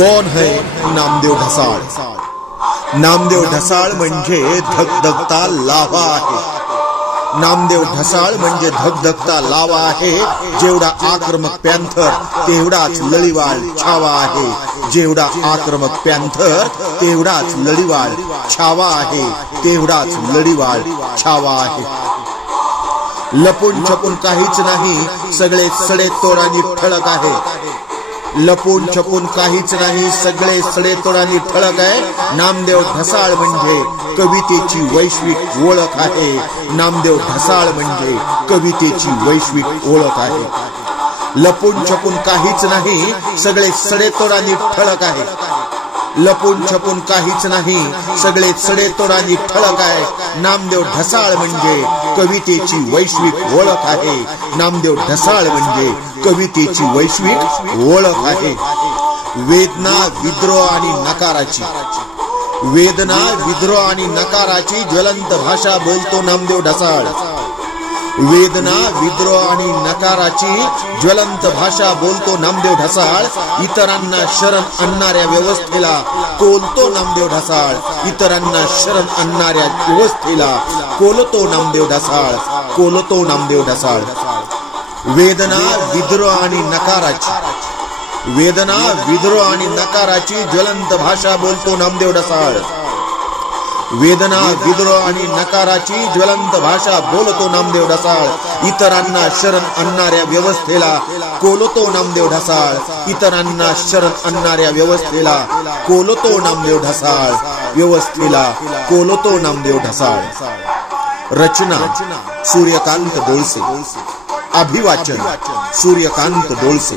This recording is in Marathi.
कौन है नामदेव ढसाळ? नामदेव ढसाळ म्हणजे धगधगता लावा आहे। नामदेव ढसाळ म्हणजे धगधगता लावा आहे। जेवढा आक्रमक पॅन्थर तेवढाच लळीवाळ छावा आहे। जेवढा आक्रमक पॅन्थर तेवढाच लळीवाळ छावा आहे। तेवढाच लळीवाळ छावा आहे। लपून छपून काहीच नाही, सगळे सडेतोडांनी ठळक आहे। लपून छपून काहीच नाही, सगळे सडेतोडांनी ठळक आहे। नामदेव ढसाळ म्हणजे कवितेची वैश्विक ओळख आहे। नामदेव ढसाळ म्हणजे कवितेची वैश्विक ओळख आहे। लपून छपून काहीच नाही, सगळे सडेतोडांनी ठळक आहे। लपून छपून काहीच नाही, सगळे सडेतोडांनी ठळक आहे। नामदेव ढसाळ म्हणजे कवितेची वैश्विक ओळख आहे। नामदेव ढसाळ म्हणजे कवितेची वैश्विक ओळख आहे। वेदना, विद्रोह आणि नकाराची, वेदना, विद्रोह आणि नकाराची ज्वलंत भाषा बोलतो नामदेव ढसाळ। वेदना, विद्रोह आणि नकाराची ज्वलंत भाषा बोलतो नामदेव ढसाळ। इतरांना शरण आणणाऱ्या व्यवस्थेला कोलतो नामदेव ढसाळ। इतरांना शरण आणणाऱ्या व्यवस्थेला कोलतो नामदेव ढसाळ। कोलतो नामदेव ढसाळ। वेदना, विद्रोह आणि नकाराची, वेदना, विद्रोह आणि नकाराची ज्वलंत भाषा बोलतो नामदेव ढसाळ। वेदना, विद्रोह आणि नकाराची ज्वलंत भाषा बोलतो नामदेव ढसाळ। इतरांना शरण आणणाऱ्या व्यवस्थेला कोलतो नामदेव ढसाळ। इतरांना शरण आणणाऱ्या व्यवस्थेला कोलतो नामदेव ढसाळ। व्यवस्थेला कोलतो नामदेव ढसाळ। रचना सूर्यकांत डोळसे। अभिवाचन सूर्यकांत डोळसे।